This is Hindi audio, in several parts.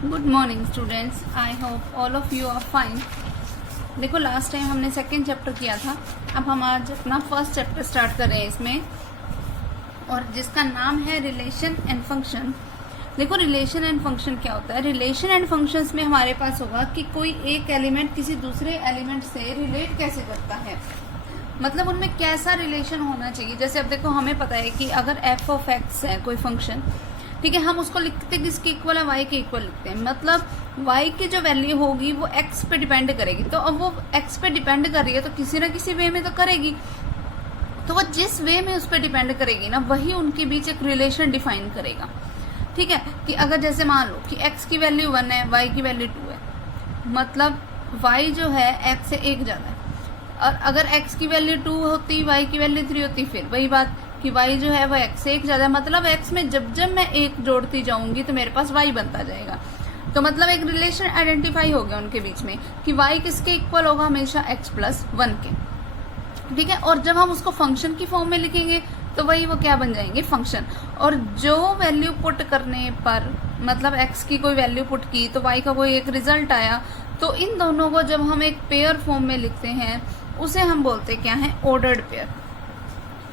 Good morning students, I hope all of you are fine. देखो लास्ट टाइम हमने सेकेंड चैप्टर किया था, अब हम आज अपना फर्स्ट चैप्टर स्टार्ट कर रहे हैं इसमें, और जिसका नाम है रिलेशन एंड फंक्शन। देखो रिलेशन एंड फंक्शन क्या होता है। रिलेशन एंड फंक्शंस में हमारे पास होगा कि कोई एक एलिमेंट किसी दूसरे एलिमेंट से रिलेट कैसे करता है, मतलब उनमें कैसा रिलेशन होना चाहिए। जैसे अब देखो हमें पता है कि अगर एफ ऑफ एक्स है कोई फंक्शन, ठीक है, हम उसको लिखते किसके इक्वल है, वाई के इक्वल लिखते हैं। मतलब वाई की जो वैल्यू होगी वो एक्स पे डिपेंड करेगी, तो अब वो एक्स पे डिपेंड कर रही है तो किसी ना किसी वे में तो करेगी, तो वो जिस वे में उस पर डिपेंड करेगी ना, वही उनके बीच एक रिलेशन डिफाइन करेगा। ठीक है, कि अगर जैसे मान लो कि x की वैल्यू 1 है, y की वैल्यू 2 है, मतलब y जो है x से 1 ज्यादा है, और अगर x की वैल्यू 2 होती, y की वैल्यू 3 होती, फिर वही बात कि y जो है वह x से 1 ज्यादा है। मतलब x में जब जब मैं 1 जोड़ती जाऊंगी तो मेरे पास y बनता जाएगा। तो मतलब एक रिलेशन आइडेंटिफाई हो गया उनके बीच में कि y किसके इक्वल होगा, हमेशा x प्लस 1 के। ठीक है, और जब हम उसको फंक्शन की फॉर्म में लिखेंगे तो वही वो क्या बन जाएंगे, फंक्शन। और जो वैल्यू पुट करने पर, मतलब x की कोई वैल्यू पुट की तो y का कोई एक रिजल्ट आया, तो इन दोनों को जब हम एक पेयर फॉर्म में लिखते हैं उसे हम बोलते क्या है, ऑर्डर्ड पेयर।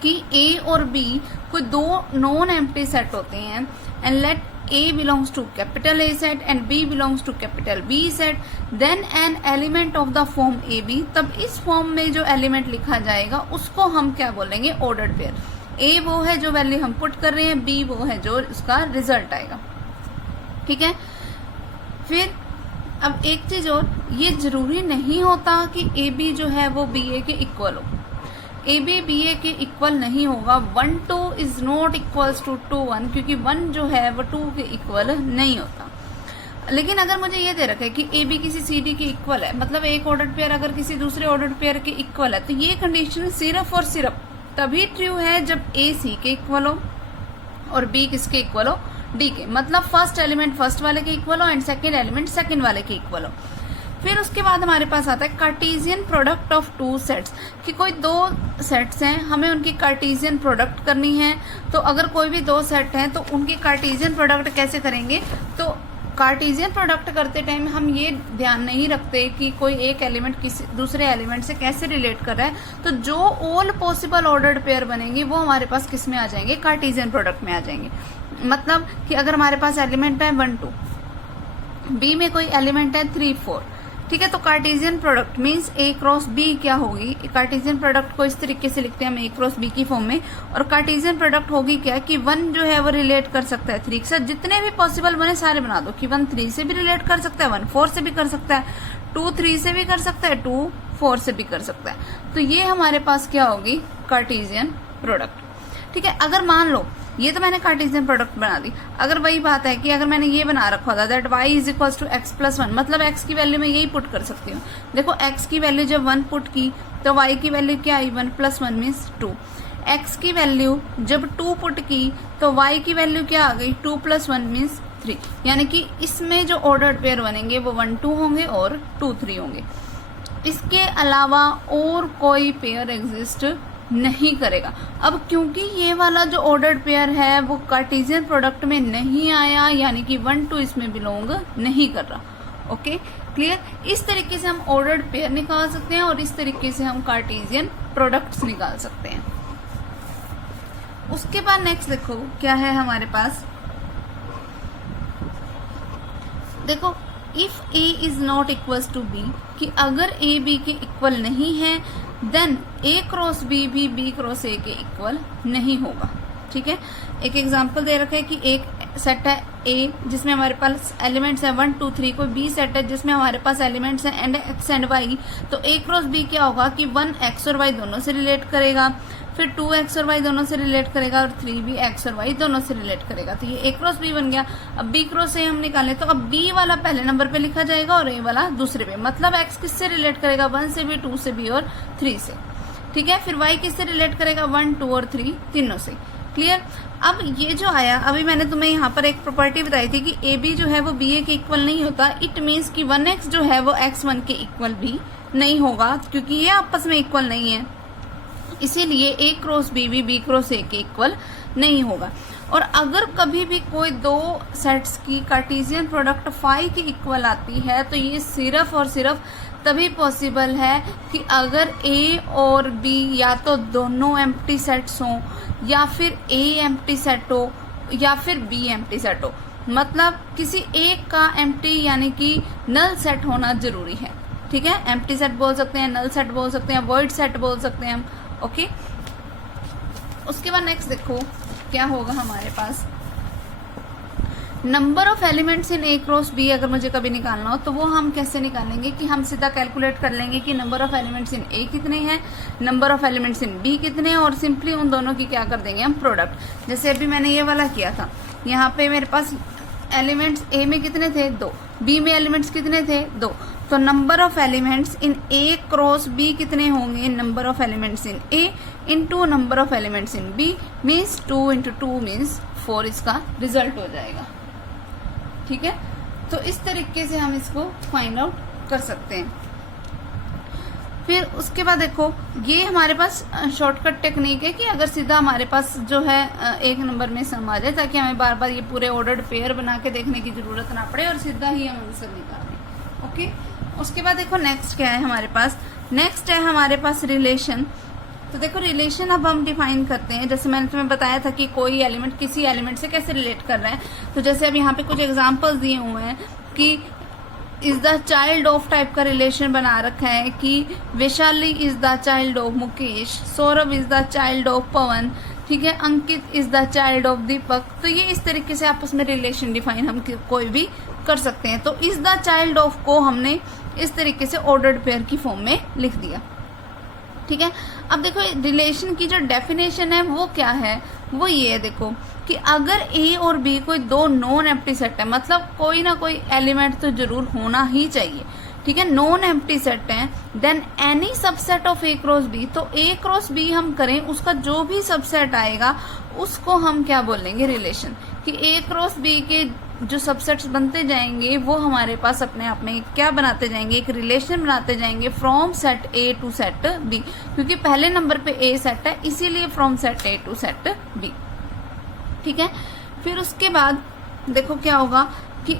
कि a और b कोई दो नॉन एम्प्टी सेट होते हैं, and let a belongs to capital A set and b belongs to capital B set, then an element of the form AB। तब इस फॉर्म में जो एलिमेंट लिखा जाएगा उसको हम क्या बोलेंगे, ऑर्डर्ड पेयर। a वो है जो वैल्यू हम पुट कर रहे हैं, b वो है जो उसका रिजल्ट आएगा। ठीक है, फिर अब एक चीज और, ये जरूरी नहीं होता कि ए बी जो है वो बी ए के इक्वल हो। ए बी बी ए के इक्वल नहीं होगा। 1 2 इज नॉट इक्वल्स टू 2 1, क्योंकि 1 जो है वो 2 के इक्वल नहीं होता। लेकिन अगर मुझे ये दे रखा है कि ए बी किसी सी डी के इक्वल है, मतलब एक ऑर्डर्ड पेयर अगर किसी दूसरे ऑर्डर्ड पेयर के इक्वल है, तो ये कंडीशन सिर्फ और सिर्फ तभी ट्रू है जब ए सी के इक्वल हो और बी किसके इक्वल हो, डी के। मतलब फर्स्ट एलिमेंट फर्स्ट वाले के इक्वल हो एंड सेकेंड एलिमेंट सेकेंड वाले के इक्वल हो। फिर उसके बाद हमारे पास आता है Cartesian product of two sets, कि कोई दो सेट्स हैं, हमें उनकी कार्टेशियन प्रोडक्ट करनी है। तो अगर कोई भी दो सेट हैं तो उनकी कार्टेशियन प्रोडक्ट कैसे करेंगे, तो कार्टेशियन प्रोडक्ट करते टाइम हम ये ध्यान नहीं रखते कि कोई एक एलिमेंट किसी दूसरे एलिमेंट से कैसे रिलेट कर रहा है, तो जो ऑल पॉसिबल ऑर्डर्ड पेयर बनेंगे वो हमारे पास किस में आ जाएंगे, कार्टेशियन प्रोडक्ट में आ जाएंगे। मतलब कि अगर हमारे पास एलिमेंट है 1 2, बी में कोई एलिमेंट है 3 4, ठीक है, तो कार्टेशियन प्रोडक्ट मींस ए क्रॉस बी क्या होगी। कार्टेशियन प्रोडक्ट को इस तरीके से लिखते हैं हम, ए क्रॉस बी की फॉर्म में। और कार्टेशियन प्रोडक्ट होगी क्या कि 1 जो है वो रिलेट कर सकता है 3 के साथ, जितने भी पॉसिबल बने सारे बना दो कि 1 3 से भी रिलेट कर सकता है, 1 4 से भी कर सकता है, 2 3 से भी कर सकता है, 2 4 से भी कर सकता है। तो ये हमारे पास क्या होगी, कार्टेशियन प्रोडक्ट। ठीक है, अगर मान लो ये तो मैंने कार्टेशियन प्रोडक्ट बना दी, अगर वही बात है कि अगर मैंने ये बना रखा था that y is equals to x plus 1, मतलब x की वैल्यू मैं यही पुट कर सकती हूँ। देखो x की वैल्यू जब 1 पुट की तो y की वैल्यू क्या आई, 1 प्लस 1 मीन्स 2। x की वैल्यू जब 2 पुट की तो y की वैल्यू क्या आ गई, 2 प्लस 1 मीन्स 3। यानी कि इसमें जो ऑर्डर्ड पेयर बनेंगे वो 1 2 होंगे और 2 3 होंगे। इसके अलावा और कोई पेयर एग्जिस्ट नहीं करेगा। अब क्योंकि ये वाला जो ऑर्डर्ड पेयर है वो कार्टेशियन प्रोडक्ट में नहीं आया, यानी कि 1 2 इसमें बिलोंग नहीं कर रहा। Okay, clear. इस तरीके से हम ऑर्डर्ड पेयर निकाल सकते हैं और इस तरीके से हम कार्टेशियन प्रोडक्ट्स निकाल सकते हैं। उसके बाद नेक्स्ट देखो क्या है हमारे पास, देखो if a is not equals to b, कि अगर a b के इक्वल नहीं है देन a क्रॉस b भी b क्रॉस a के इक्वल नहीं होगा। ठीक है, एक एग्जांपल दे रखा है कि एक सेट है a जिसमें हमारे पास एलिमेंट्स है 1 2 3, कोई b सेट है जिसमें हमारे पास एलिमेंट्स हैं एंड x एंड y, तो a क्रॉस b क्या होगा कि 1 x और y दोनों से रिलेट करेगा, फिर 2 x और y दोनों से रिलेट करेगा, और 3 भी x और y दोनों से रिलेट करेगा। तो ये a क्रॉस b बन गया। अब b क्रॉस a हम निकालें तो अब b वाला पहले नंबर पे लिखा जाएगा और a वाला दूसरे पे। मतलब x किससे रिलेट करेगा, 1 से भी, 2 से भी और 3 से। ठीक है, फिर y किससे रिलेट करेगा, 1 2 और 3 तीनों से। क्लियर। अब ये जो आया, अभी मैंने तुम्हें यहाँ पर एक प्रॉपर्टी बताई थी कि ए बी जो है वो बी ए के इक्वल नहीं होता। इट मीन्स कि 1x जो है वो x1 के इक्वल भी नहीं होगा, क्योंकि ये आपस में इक्वल नहीं है, इसीलिए a क्रॉस b भी b क्रॉस a के इक्वल नहीं होगा। और अगर कभी भी कोई दो सेट्स की कार्टेशियन प्रोडक्ट फाई के इक्वल आती है तो ये सिर्फ और सिर्फ तभी पॉसिबल है कि अगर ए और बी या तो दोनों एम्प्टी सेट्स हों, या फिर ए एम्प्टी सेट हो या फिर बी एम्प्टी सेट हो। मतलब किसी एक का एम्प्टी यानी कि नल सेट होना जरूरी है। ठीक है, एम्प्टी सेट बोल सकते हैं, नल सेट बोल सकते हैं, वॉइड सेट बोल सकते हैं हम। ओके, उसके बाद नेक्स्ट देखो क्या होगा हमारे पास, number of elements in A cross B अगर मुझे कभी निकालना हो तो वो हम कैसे निकालेंगे कि हम सीधा कैलकुलेट कर लेंगे कि number of elements in a कितने हैं, number of elements in b कितने हैं, और सिंपली उन दोनों की क्या कर देंगे हम प्रोडक्ट। जैसे अभी मैंने ये वाला किया था, यहाँ पे मेरे पास एलिमेंट्स ए में कितने थे 2, बी में एलिमेंट्स कितने थे 2, तो number of elements in A cross b कितने होंगे, number of elements in a into number of elements in b means 2 into 2 means 4 इसका रिजल्ट हो जाएगा। ठीक है, तो इस तरीके से हम इसको फाइंड आउट कर सकते हैं। फिर उसके बाद देखो ये हमारे पास शॉर्टकट टेक्निक है कि अगर सीधा हमारे पास जो है एक नंबर में सम आ जाए, ताकि हमें बार बार ये पूरे ऑर्डर्ड पेयर बना के देखने की जरूरत ना पड़े और सीधा ही हम आंसर निकालें। ओके, उसके बाद देखो नेक्स्ट क्या है हमारे पास, नेक्स्ट है हमारे पास रिलेशन। तो देखो रिलेशन अब हम डिफाइन करते हैं। जैसे मैंने तुम्हें बताया था कि कोई एलिमेंट किसी एलिमेंट से कैसे रिलेट कर रहा है, तो जैसे अब यहाँ पे कुछ एग्जांपल्स दिए हुए हैं कि is the child of type का रिलेशन बना रखा है कि Vaishali is the child of Mukesh, Saurabh is the child of Pawan, ठीक है, Ankit is the child of Deepak. तो ये इस तरीके से आपस में रिलेशन डिफाइन हम कोई भी कर सकते हैं। तो इज द चाइल्ड ऑफ को हमने इस तरीके से ऑर्डर्ड पेयर की फॉर्म में लिख दिया। ठीक है, अब देखो रिलेशन की जो डेफिनेशन है वो क्या है, वो ये है देखो कि अगर ए और बी कोई दो नॉन एम्प्टी सेट है, मतलब कोई ना कोई एलिमेंट तो जरूर होना ही चाहिए। ठीक है, नॉन एम्प्टी सेट है, then any subset of A cross B, तो ए क्रॉस बी हम करें उसका जो भी सबसेट आएगा उसको हम क्या बोलेंगे रिलेशन, कि ए क्रॉस बी के जो सबसेट्स बनते जाएंगे वो हमारे पास अपने आप में क्या बनाते जाएंगे, एक रिलेशन बनाते जाएंगे from set A to set B, क्योंकि पहले नंबर पे ए सेट है इसीलिए from set A to set B. ठीक है, फिर उसके बाद देखो क्या होगा कि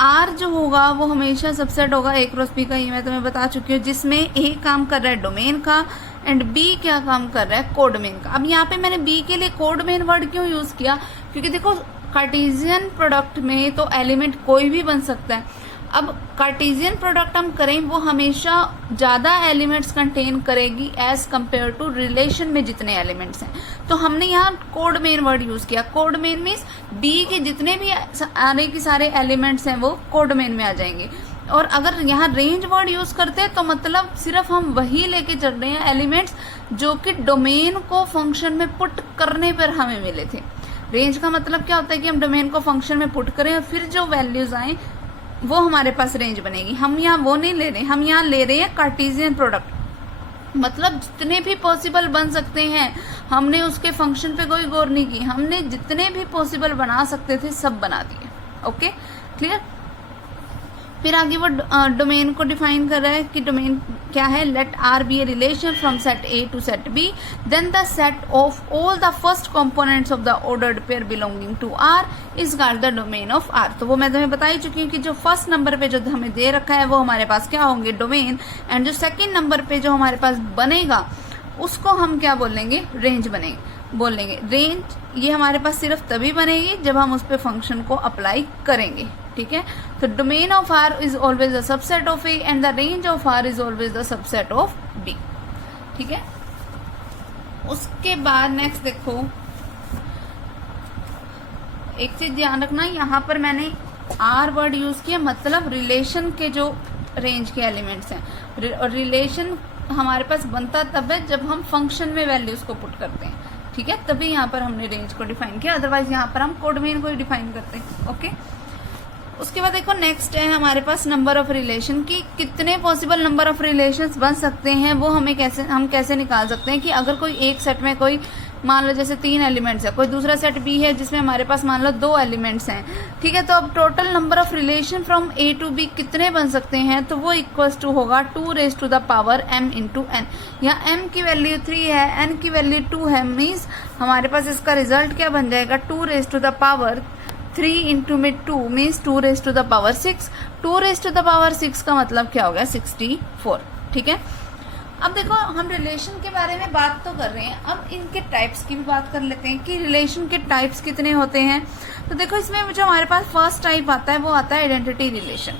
आर जो होगा वो हमेशा सबसेट होगा ए क्रॉस बी का, ये मैं तुम्हें बता चुकी हूँ, जिसमें ए काम कर रहा है डोमेन का एंड बी क्या काम कर रहा है कोडमेन का। अब यहाँ पे मैंने बी के लिए कोडमेन वर्ड क्यों यूज किया, क्योंकि देखो कार्टेशियन प्रोडक्ट में तो एलिमेंट कोई भी बन सकता है। अब कार्टेशियन प्रोडक्ट हम करें वो हमेशा ज्यादा एलिमेंट्स कंटेन करेगी एज कंपेयर टू रिलेशन में जितने एलिमेंट्स हैं। तो हमने यहाँ कोड मेन वर्ड यूज किया। कोड मेन मीन्स बी के जितने भी आने के सारे एलिमेंट्स हैं वो कोड मेन में आ जाएंगे। और अगर यहाँ रेंज वर्ड यूज करते हैं तो मतलब सिर्फ हम वही लेके चल रहे हैं एलिमेंट्स जो कि डोमेन को फंक्शन में पुट करने पर हमें मिले थे। रेंज का मतलब क्या होता है कि हम डोमेन को फंक्शन में पुट करें और फिर जो वैल्यूज आए वो हमारे पास रेंज बनेगी। हम यहाँ वो नहीं ले रहे, हम यहाँ ले रहे हैं कार्टेशियन प्रोडक्ट, मतलब जितने भी पॉसिबल बन सकते हैं हमने उसके फंक्शन पे कोई गौर नहीं की, हमने जितने भी पॉसिबल बना सकते थे सब बना दिए। Okay clear. फिर आगे वो डोमेन को डिफाइन कर रहा है कि डोमेन क्या है, let R be a relation from set A to set B, then the set of all the first components of the ordered pair belonging to R is called the domain of R. तो वो मैं तुम्हें बता ही चुकी हूँ कि जो फर्स्ट नंबर पे जो हमें दे रखा है वो हमारे पास क्या होंगे डोमेन, एंड जो सेकेंड नंबर पे जो हमारे पास बनेगा उसको हम क्या बोलेंगे रेंज बोलेंगे। रेंज ये हमारे पास सिर्फ तभी बनेगी जब हम उस पर फंक्शन को अप्लाई करेंगे। ठीक है, तो domain of R is always the subset of A and the range of R is always the subset of B. ठीक है, उसके बाद नेक्स्ट देखो एक चीज ध्यान रखना, यहाँ पर मैंने आर वर्ड यूज किया, मतलब रिलेशन के जो रेंज के एलिमेंट्स हैं। और रिलेशन हमारे पास बनता तब है जब हम फंक्शन में वैल्यूज को पुट करते हैं। ठीक है, तभी यहाँ पर हमने रेंज को डिफाइन किया, अदरवाइज यहाँ पर हम कोडमेन को ही डिफाइन करते हैं। ओके, उसके बाद देखो नेक्स्ट है हमारे पास नंबर ऑफ रिलेशन की, कितने पॉसिबल नंबर ऑफ रिलेशंस बन सकते हैं वो हम कैसे निकाल सकते हैं कि अगर कोई एक सेट में कोई मान लो जैसे 3 एलिमेंट्स है, कोई दूसरा सेट बी है जिसमें हमारे पास मान लो 2 एलिमेंट्स हैं, ठीक है। तो अब total number of relation from A to B कितने बन सकते हैं, तो वो इक्वल्स टू होगा 2 raise to the power m into N. यहाँ m की वैल्यू 3 है, n की वैल्यू 2 है, मीन्स हमारे पास इसका रिजल्ट क्या बन जाएगा, 2 raise to the power 3 into में 2 means 2 raise to the power 6। 2 raise to the power 6 का मतलब क्या हो गया, 64, ठीक है। अब देखो हम रिलेशन के बारे में बात तो कर रहे हैं, अब इनके टाइप्स की भी बात कर लेते हैं कि रिलेशन के टाइप्स कितने होते हैं। तो देखो इसमें जो हमारे पास फर्स्ट टाइप आता है वो आता है आइडेंटिटी रिलेशन।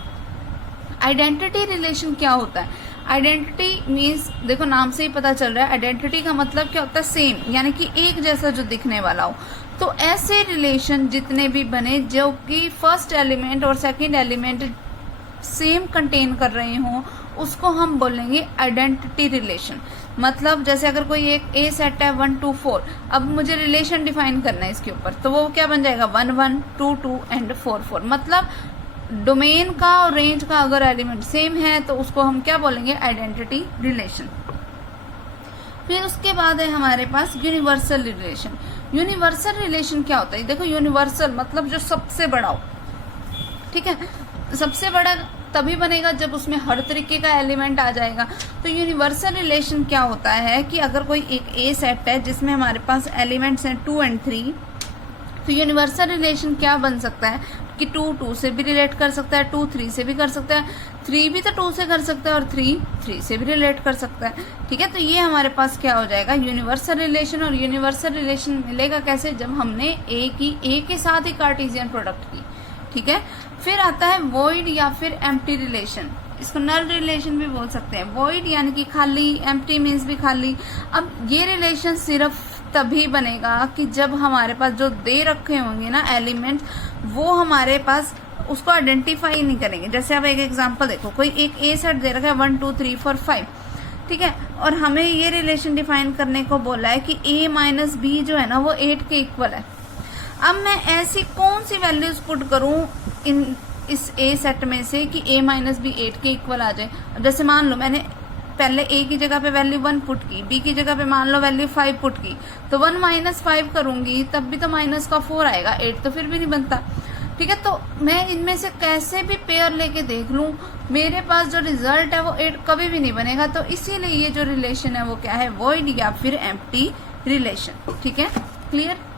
आइडेंटिटी रिलेशन क्या होता है, आइडेंटिटी मीन्स देखो नाम से ही पता चल रहा है, आइडेंटिटी का मतलब क्या होता है, सेम, यानी कि एक जैसा जो दिखने वाला हो। तो ऐसे रिलेशन जितने भी बने जो कि फर्स्ट एलिमेंट और सेकेंड एलिमेंट सेम कंटेन कर रहे हों, उसको हम बोलेंगे आइडेंटिटी रिलेशन। मतलब जैसे अगर कोई एक ए सेट है 1 2 4, अब मुझे रिलेशन डिफाइन करना है इसके ऊपर, तो वो क्या बन जाएगा 1 1 2 2 एंड 4 4। मतलब डोमेन का और रेंज का अगर एलिमेंट सेम है तो उसको हम क्या बोलेंगे, आइडेंटिटी रिलेशन। फिर उसके बाद है हमारे पास यूनिवर्सल रिलेशन। यूनिवर्सल रिलेशन क्या होता है, देखो यूनिवर्सल मतलब जो सबसे बड़ा हो, ठीक है। सबसे बड़ा तभी बनेगा जब उसमें हर तरीके का एलिमेंट आ जाएगा। तो यूनिवर्सल रिलेशन क्या होता है कि अगर कोई एक ए सेट है जिसमें हमारे पास एलिमेंट्स हैं 2 और 3, तो यूनिवर्सल रिलेशन क्या बन सकता है कि 2 2 से भी रिलेट कर सकता है, 2 3 से भी कर सकता है, 3 भी तो 2 से कर सकता है और 3 3 से भी रिलेट कर सकता है, ठीक है। तो ये हमारे पास क्या हो जाएगा, यूनिवर्सल रिलेशन। और यूनिवर्सल रिलेशन मिलेगा कैसे, जब हमने ए के साथ ही कार्टेशियन प्रोडक्ट की, ठीक है। फिर आता है वॉइड या फिर एम्प्टी रिलेशन, इसको नल रिलेशन भी बोल सकते हैं। वॉइड यानी कि खाली, एम्प्टी मीन्स भी खाली। अब ये रिलेशन सिर्फ तभी बनेगा कि जब हमारे पास जो दे रखे होंगे ना एलिमेंट, वो हमारे पास उसको आइडेंटिफाई नहीं करेंगे। जैसे अब एक एग्जांपल देखो, कोई एक ए सेट दे रखा है 1 2 3 4 5, ठीक है, और हमें ये रिलेशन डिफाइन करने को बोला है कि a माइनस बी जो है ना वो 8 के इक्वल है। अब मैं ऐसी कौन सी वैल्यूज पुट करूं इस ए सेट में से कि a माइनस बी 8 के इक्वल आ जाए। जैसे मान लो मैंने पहले a की जगह पे वैल्यू 1 पुट की, b की जगह पे मान लो वैल्यू 5 पुट की, तो 1 माइनस 5 करूंगी तब भी तो माइनस का 4 आएगा, 8 तो फिर भी नहीं बनता, ठीक है। तो मैं इनमें से कैसे भी पेयर लेके देख लूं, मेरे पास जो रिजल्ट है वो 8 कभी भी नहीं बनेगा। तो इसीलिए ये जो रिलेशन है वो क्या है, वॉइड या फिर एम्प्टी रिलेशन, ठीक है, क्लियर।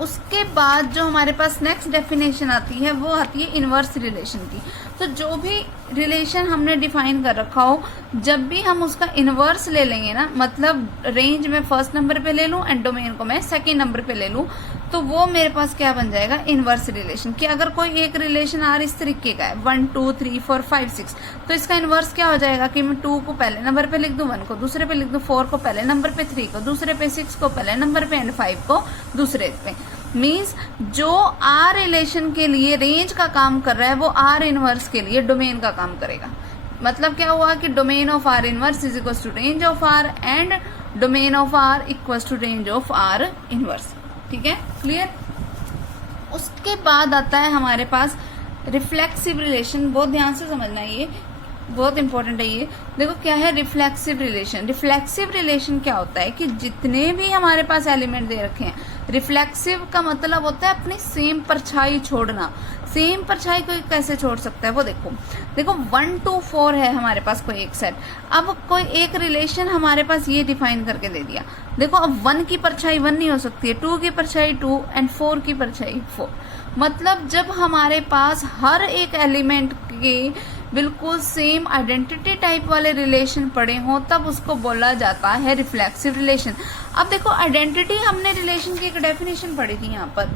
उसके बाद जो हमारे पास नेक्स्ट डेफिनेशन आती है वो आती है इनवर्स रिलेशन की। तो जो भी रिलेशन हमने डिफाइन कर रखा हो, जब भी हम उसका इनवर्स ले लेंगे ना, मतलब रेंज में फर्स्ट नंबर पे ले लूं एंड डोमेन को मैं सेकेंड नंबर पे ले लूं, तो वो मेरे पास क्या बन जाएगा, इनवर्स रिलेशन। कि अगर कोई एक रिलेशन आर इस तरीके का है 1 2 3 4 5 6, तो इसका इनवर्स क्या हो जाएगा कि मैं 2 को पहले नंबर पे लिख दूं, 1 को दूसरे पे लिख दूं, 4 को पहले नंबर पे, 3 को दूसरे पे, 6 को पहले नंबर पे एंड 5 को दूसरे पे। मीन्स जो आर रिलेशन के लिए रेंज का काम कर रहा है वो आर इनवर्स के लिए डोमेन का काम करेगा। मतलब क्या हुआ कि domain of R inverse is equal to range of R and domain of R equal to range of R inverse, ठीक है, क्लियर। उसके बाद आता है हमारे पास रिफ्लेक्सिव रिलेशन। बहुत ध्यान से समझना, ये बहुत इंपॉर्टेंट है। ये देखो क्या है रिफ्लेक्सिव रिलेशन। रिफ्लेक्सिव रिलेशन क्या होता है कि जितने भी हमारे पास एलिमेंट दे रखे हैं, रिफ्लेक्सिव का मतलब होता है अपनी सेम परछाई छोड़ना। सेम परछाई कोई कैसे छोड़ सकता है वो देखो 1 2 4 है हमारे पास कोई एक सेट। अब कोई एक रिलेशन हमारे पास ये डिफाइन करके दे दिया, देखो अब 1 की परछाई 1 नहीं हो सकती है, 2 की परछाई 2 एंड 4 की परछाई 4। मतलब जब हमारे पास हर एक एलिमेंट के बिल्कुल सेम आइडेंटिटी टाइप वाले रिलेशन पड़े हों तब उसको बोला जाता है रिफ्लेक्सिव रिलेशन। अब देखो आइडेंटिटी हमने रिलेशन की एक डेफिनेशन पढ़ी थी यहाँ पर,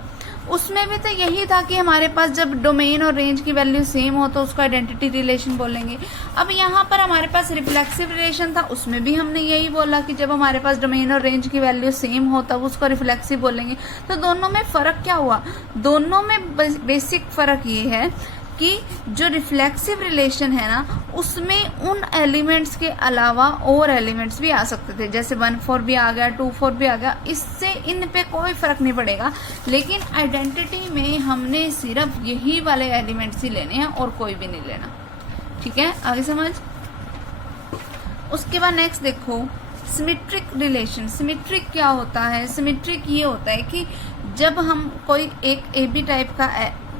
उसमें भी तो यही था कि हमारे पास जब डोमेन और रेंज की वैल्यू सेम हो तो उसको आइडेंटिटी रिलेशन बोलेंगे। अब यहाँ पर हमारे पास रिफ्लेक्सिव रिलेशन था, उसमें भी हमने यही बोला कि जब हमारे पास डोमेन और रेंज की वैल्यू सेम हो तब उसको रिफ्लेक्सिव बोलेंगे। तो दोनों में फर्क क्या हुआ, दोनों में बेसिक फर्क ये है कि जो रिफ्लेक्सिव रिलेशन है ना उसमें उन एलिमेंट्स के अलावा और एलिमेंट्स भी आ सकते थे, जैसे 1 4 भी आ गया, 2 4 भी आ गया, इससे इन पे कोई फर्क नहीं पड़ेगा। लेकिन आइडेंटिटी में हमने सिर्फ यही वाले एलिमेंट्स ही लेने हैं और कोई भी नहीं लेना, ठीक है, आगे समझ। उसके बाद नेक्स्ट देखो सिमेट्रिक रिलेशन। सिमेट्रिक क्या होता है? सिमेट्रिक ये होता है कि जब हम कोई एक ए बी टाइप का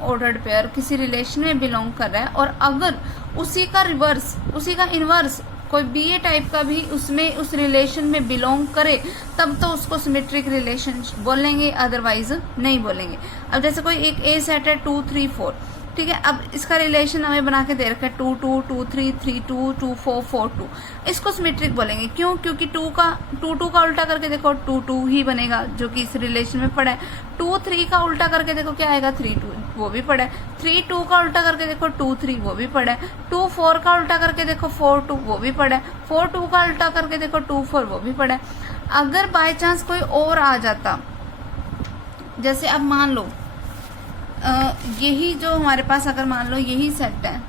ऑर्डर्ड पेयर किसी रिलेशन में बिलोंग कर रहा है और अगर उसी का रिवर्स, उसी का इनवर्स कोई बी ए टाइप का भी उसमें उस रिलेशन में बिलोंग करे, तब तो उसको सिमेट्रिक रिलेशन बोलेंगे, अदरवाइज नहीं बोलेंगे। अब जैसे कोई एक ए सेट है 2 3 4, ठीक है। अब इसका रिलेशन हमें बना के दे रखा है 2 2 2 3 3 2 2 4 4 2, इसको सिमेट्रिक बोलेंगे। क्यों? क्योंकि 2 2 का उल्टा करके देखो 2 2 ही बनेगा, जो कि इस रिलेशन में पड़ा है। 2 3 का उल्टा करके देखो क्या आएगा, 3 2, वो भी पड़ा है। 3 2 का उल्टा करके देखो 2 3, वो भी पड़ा है। 2 4 का उल्टा करके देखो 4 2, वो भी पड़ा है। 4 2 का उल्टा करके देखो 2 4, वो भी पड़ा है। अगर बाय चांस कोई और आ जाता, जैसे अब मान लो यही जो हमारे पास, अगर मान लो यही सेट है,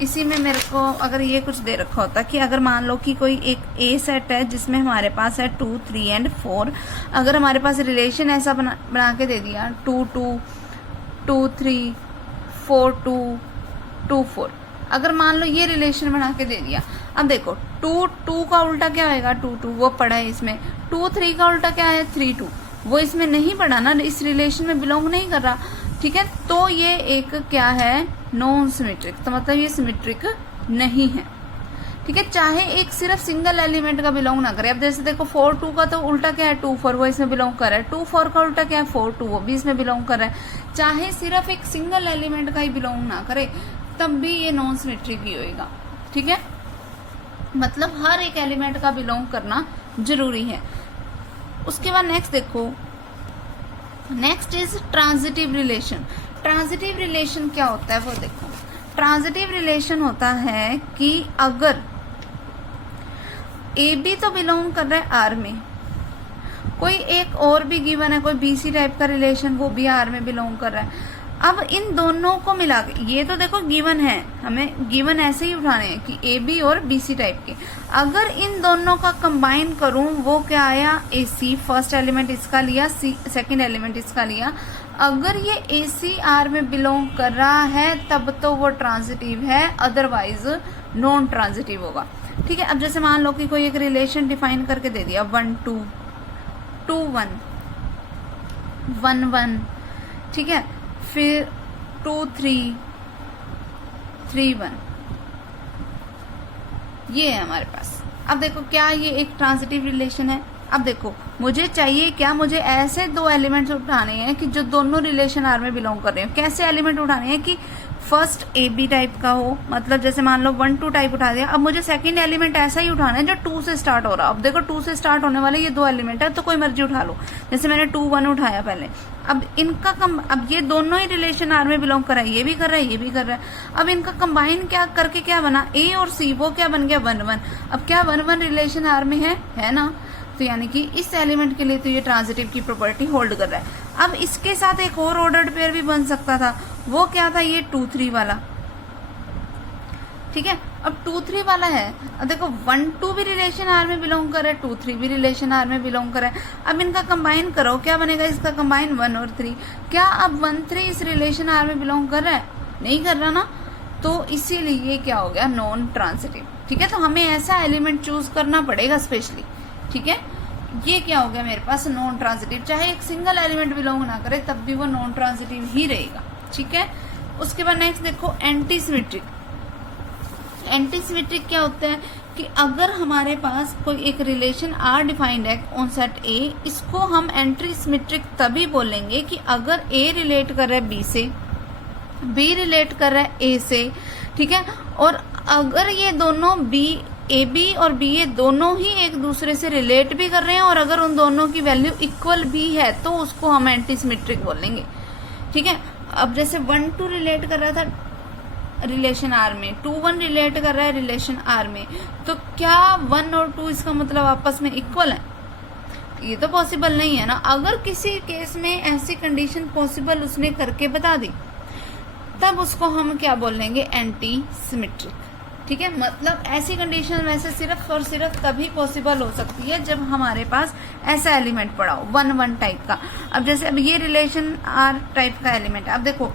इसी में मेरे को अगर ये कुछ दे रखा होता कि अगर मान लो कि कोई एक ए सेट है जिसमें हमारे पास है 2 3 एंड 4, अगर हमारे पास रिलेशन ऐसा बना के दे दिया 2 2 2 3 4 2 2 4, अगर मान लो ये रिलेशन बना के दे दिया। अब देखो 2 2 का उल्टा क्या होएगा, 2 2, वो पड़ा है इसमें। 2 3 का उल्टा क्या है, 3 2, वो इसमें नहीं पड़ा ना, इस रिलेशन में बिलोंग नहीं कर रहा, ठीक है। तो ये एक क्या है, नॉन सिमेट्रिक, तो मतलब ये सिमेट्रिक नहीं है, ठीक है। चाहे एक सिर्फ सिंगल एलिमेंट का बिलोंग ना करे। अब जैसे देखो 4 2 का तो उल्टा क्या है, 2 4, वो इसमें बिलोंग कर रहा है। 2 4 का उल्टा क्या है, 4 2, वो भी इसमें बिलोंग कर रहा है। चाहे सिर्फ एक सिंगल एलिमेंट का ही बिलोंग ना करे, तब भी ये नॉन सिमेट्रिक ही होएगा, ठीक है। मतलब हर एक एलिमेंट का बिलोंग करना जरूरी है। उसके बाद नेक्स्ट देखो, next is transitive relation. Transitive relation क्या होता है वो देखो। ट्रांजिटिव रिलेशन होता है कि अगर ए बी तो बिलोंग कर रहा है आर में, कोई एक और भी गिवन है, कोई बी सी टाइप का रिलेशन, वो भी आर में बिलोंग कर रहा है। अब इन दोनों को मिला के, ये तो देखो गिवन है, हमें गिवन ऐसे ही उठाने हैं कि ए बी और बी सी टाइप के। अगर इन दोनों का कंबाइन करूं, वो क्या आया, ए सी, फर्स्ट एलिमेंट इसका लिया, सी सेकंड एलिमेंट इसका लिया। अगर ये ए सी आर में बिलोंग कर रहा है तब तो वो ट्रांजिटिव है, अदरवाइज नॉन ट्रांजिटिव होगा, ठीक है। अब जैसे मान लो कि कोई एक रिलेशन डिफाइन करके दे दिया 1 2 2 1 1 1, ठीक है। फिर 2 3 3 1, ये है हमारे पास। अब देखो क्या ये एक ट्रांजिटिव रिलेशन है। अब देखो मुझे चाहिए क्या, मुझे ऐसे दो एलिमेंट्स उठाने हैं कि जो दोनों रिलेशन आर में बिलोंग कर रहे हैं। कैसे एलिमेंट उठाने हैं कि फर्स्ट ए बी टाइप का हो, मतलब जैसे मान लो 1 2 टाइप उठा दिया। अब मुझे सेकंड एलिमेंट ऐसा ही उठाना है जो 2 से स्टार्ट हो रहा। अब देखो 2 से स्टार्ट होने वाले ये दो एलिमेंट है, तो कोई मर्जी उठा लो। जैसे मैंने 2 1 उठाया पहले। अब इनका अब ये दोनों ही रिलेशन आर में बिलोंग कर रहा है, ये भी कर रहा है, ये भी कर रहा है। अब इनका कंबाइन क्या करके क्या बना, ए और सी, वो क्या बन गया 1 1। अब क्या 1 1 रिलेशन आर में है ना, तो यानी कि इस एलिमेंट के लिए तो ये ट्रांजिटिव की प्रॉपर्टी होल्ड कर रहा है। अब इसके साथ एक और ऑर्डर्ड पेयर भी बन सकता था, वो क्या था, ये 2 3 वाला, ठीक है। अब 2 3 वाला है, अब देखो 1 2 भी रिलेशन आर में बिलोंग कर रहा है, 2 3 भी रिलेशन आर में बिलोंग कर रहा है। अब इनका कंबाइन करो, क्या बनेगा इसका कंबाइन 1 और 3। क्या अब 1 3 इस रिलेशन आर में बिलोंग कर रहा है, नहीं कर रहा ना, तो इसीलिए ये क्या हो गया, नॉन ट्रांजिटिव, ठीक है। तो हमें ऐसा एलिमेंट चूज करना पड़ेगा स्पेशली, ठीक है। ये क्या हो गया मेरे पास, नॉन ट्रांजिटिव। चाहे एक सिंगल एलिमेंट बिलोंग ना करे तब भी वो नॉन ट्रांजिटिव ही रहेगा, ठीक है। उसके बाद नेक्स्ट देखो एंटी सिमेट्रिक। एंटी सिमेट्रिक क्या होता है कि अगर हमारे पास कोई एक रिलेशन आर डिफाइंड है ऑन सेट ए, इसको हम एंटी सिमेट्रिक तभी बोलेंगे कि अगर ए रिलेट कर रहा है बी से, बी रिलेट कर रहा है ए से, ठीक है। और अगर ये दोनों ए बी और बी ए दोनों ही एक दूसरे से रिलेट भी कर रहे हैं, और अगर उन दोनों की वैल्यू इक्वल भी है, तो उसको हम एंटी सिमेट्रिक बोलेंगे, ठीक है। अब जैसे 1 2 रिलेट कर रहा था रिलेशन आर में, 2 1 रिलेट कर रहा है रिलेशन आर में, तो क्या 1 और 2 इसका मतलब आपस में इक्वल है, ये तो पॉसिबल नहीं है ना। अगर किसी केस में ऐसी कंडीशन पॉसिबल उसने करके बता दी, तब उसको हम क्या बोलेंगे, एंटी सिमेट्रिक, ठीक है। मतलब ऐसी कंडीशन वैसे सिर्फ और सिर्फ तभी पॉसिबल हो सकती है जब हमारे पास ऐसा एलिमेंट पड़ा हो 1 1 टाइप का। अब जैसे अब ये रिलेशन आर टाइप का एलिमेंट है। अब देखो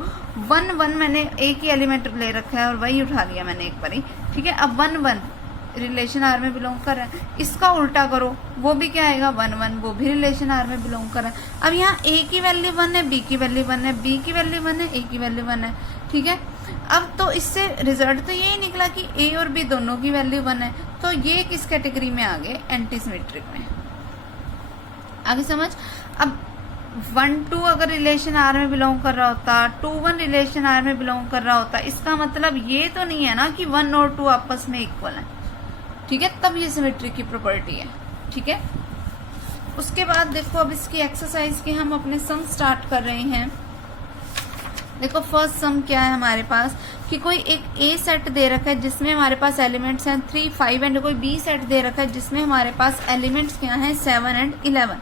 1 1 मैंने एक ही एलिमेंट ले रखा है और वही उठा लिया मैंने एक बार ही, ठीक है। अब 1 1 रिलेशन आर में बिलोंग कर रहा है। इसका उल्टा करो, वो भी क्या आएगा 1 1, वो भी रिलेशन आर में बिलोंग कर रहा है। अब यहाँ ए की वैल्यू 1 है, बी की वैल्यू 1 है, बी की वैल्यू 1 है, ए की वैल्यू 1 है, ठीक है। अब तो इससे रिजल्ट तो यही निकला कि ए और बी दोनों की वैल्यू 1 है, तो ये किस कैटेगरी में आ गए, एंटी सिमेट्रिक में। आगे समझ। अब 1 2 अगर रिलेशन आर में बिलोंग कर रहा होता, 2 1 रिलेशन आर में बिलोंग कर रहा होता, इसका मतलब ये तो नहीं है ना कि 1 और 2 आपस में इक्वल है, ठीक है, तब ये सिमेट्रिक की प्रॉपर्टी है, ठीक है। उसके बाद देखो अब इसकी एक्सरसाइज के हम अपने सम स्टार्ट कर रहे हैं। देखो फर्स्ट सम क्या है हमारे पास कि कोई एक ए सेट दे रखा है जिसमें हमारे पास एलिमेंट्स हैं 3 5 एंड कोई बी सेट दे रखा है जिसमें हमारे पास एलिमेंट्स क्या हैं 7 एंड 11।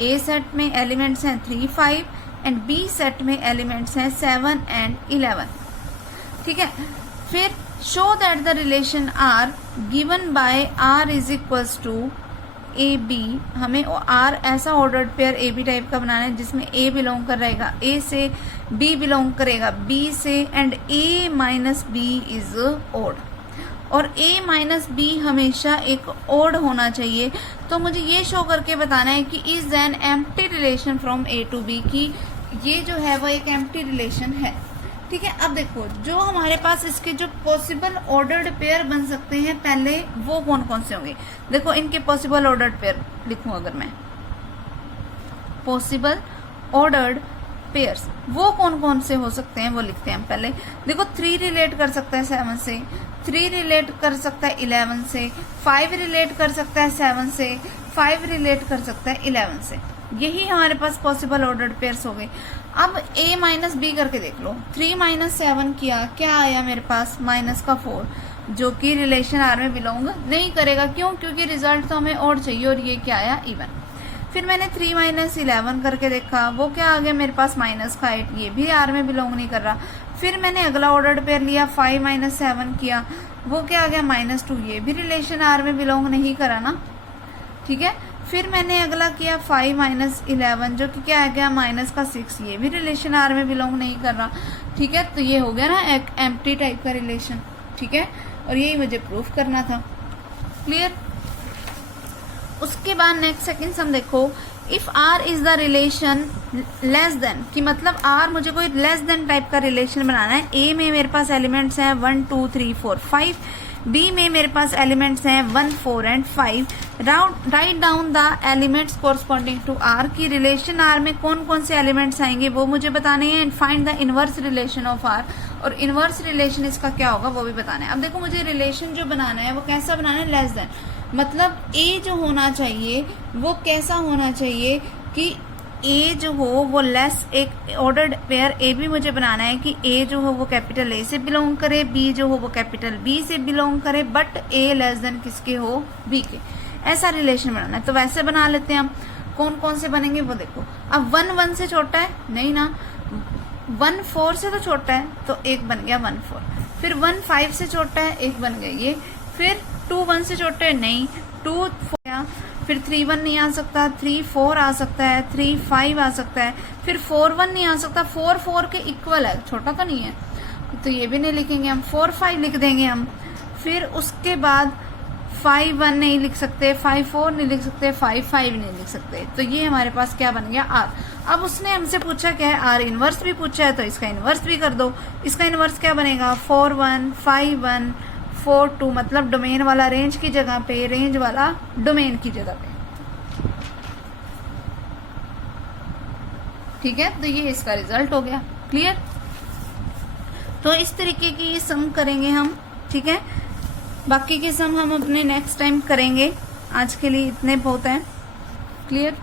ए सेट में एलिमेंट्स हैं 3 5 एंड बी सेट में एलिमेंट्स हैं 7 एंड 11, ठीक है। फिर show that the relation R given by R is equals to A B. हमें आर ऐसा ordered pair A B type का बनाना है जिसमें ए बिलोंग कर रहेगा ए से, बी बिलोंग करेगा बी से and A minus B is odd, और a माइनस बी हमेशा एक ओड होना चाहिए। तो मुझे ये शो करके बताना है कि is an empty relation from A to B, की ये जो है वो एक एम्प्टी रिलेशन है, ठीक है। अब देखो जो हमारे पास इसके जो पॉसिबल ऑर्डर्ड पेयर बन सकते हैं पहले वो कौन कौन से होंगे। देखो इनके पॉसिबल ऑर्डर्ड पेयर लिखूं अगर मैं, पॉसिबल ऑर्डर्ड पेयर्स वो कौन कौन से हो सकते हैं वो लिखते हैं हम पहले। देखो 3 रिलेट कर सकता है 7 से, 3 रिलेट कर सकता है 11 से, 5 रिलेट कर सकता है 7 से, 5 रिलेट कर सकता है 11 से। यही हमारे पास पॉसिबल ऑर्डर्ड पेयर्स हो गए। अब a माइनस बी करके देख लो, 3 माइनस 7 किया, क्या आया मेरे पास माइनस का 4, जो कि रिलेशन आर में बिलोंग नहीं करेगा। क्यों? क्योंकि रिजल्ट तो हमें ऑड चाहिए और ये क्या आया इवन। फिर मैंने 3 माइनस 11 करके देखा, वो क्या आ गया मेरे पास माइनस का 8, ये भी आर में बिलोंग नहीं कर रहा। फिर मैंने अगला ऑर्डर्ड पेयर लिया 5 माइनस 7 किया, वो क्या आ गया माइनस 2, ये भी रिलेशन आर में बिलोंग नहीं करा ना, ठीक है। फिर मैंने अगला किया 5 माइनस 11 जो कि क्या आ गया माइनस का 6, ये भी रिलेशन आर में बिलोंग नहीं कर रहा, ठीक है। तो ये हो गया ना एक एम्प्टी टाइप का रिलेशन, ठीक है, और यही मुझे प्रूफ करना था। क्लियर। उसके बाद नेक्स्ट सेकंड सम देखो, if R is the relation less than, कि मतलब आर मुझे कोई लेस देन टाइप का रिलेशन बनाना है। ए में मेरे पास एलिमेंट्स हैं 1 2 3 4 5, बी में मेरे पास एलिमेंट्स हैं 1 4 and 5। Right down the elements corresponding to R, की रिलेशन आर में कौन कौन से एलिमेंट्स आएंगे वो मुझे बताने हैं। And find the inverse relation of R, और इनवर्स रिलेशन इसका क्या होगा वो भी बताना है। अब देखो मुझे रिलेशन जो बनाना है वो कैसा बनाना है, लेस देन, मतलब ए जो होना चाहिए वो कैसा होना चाहिए कि ए जो हो वो लेस, एक ऑर्डर्ड पेयर ए भी मुझे बनाना है कि ए जो हो वो कैपिटल ए से बिलोंग करे, बी जो हो वो कैपिटल बी से बिलोंग करे, बट ए लेस देन किसके हो, बी के। ऐसा रिलेशन बनाना है। तो वैसे बना लेते हैं हम। कौन कौन से बनेंगे वो देखो। अब 1 1 से छोटा है नहीं ना, 1 4 से तो छोटा है, तो एक बन गया 1 4। फिर 1 5 से छोटा है, एक बन गया ये। फिर 2 1 से छोटे है नहीं, 2 4, फिर 3 1 नहीं आ सकता, 3 4 आ सकता है, 3 5 आ सकता है, फिर 4 1 नहीं आ सकता, 4 4 के इक्वल है, छोटा तो नहीं है, तो ये भी नहीं लिखेंगे हम, 4 5 लिख देंगे हम। फिर उसके बाद 5 1 नहीं लिख सकते, 5 4 नहीं लिख सकते, 5 5 नहीं लिख सकते। तो ये हमारे पास क्या बन गया, आर। अब उसने हमसे पूछा क्या है, आर इनवर्स भी पूछा है, तो इसका इनवर्स भी कर दो। इसका इनवर्स क्या बनेगा, 4 1 5 1 4 2, मतलब डोमेन वाला रेंज की जगह पे, रेंज वाला डोमेन की जगह पे, ठीक है। तो ये इसका रिजल्ट हो गया। क्लियर। तो इस तरीके की सम करेंगे हम, ठीक है। बाकी के सम हम अपने नेक्स्ट टाइम करेंगे, आज के लिए इतने बहुत हैं। क्लियर।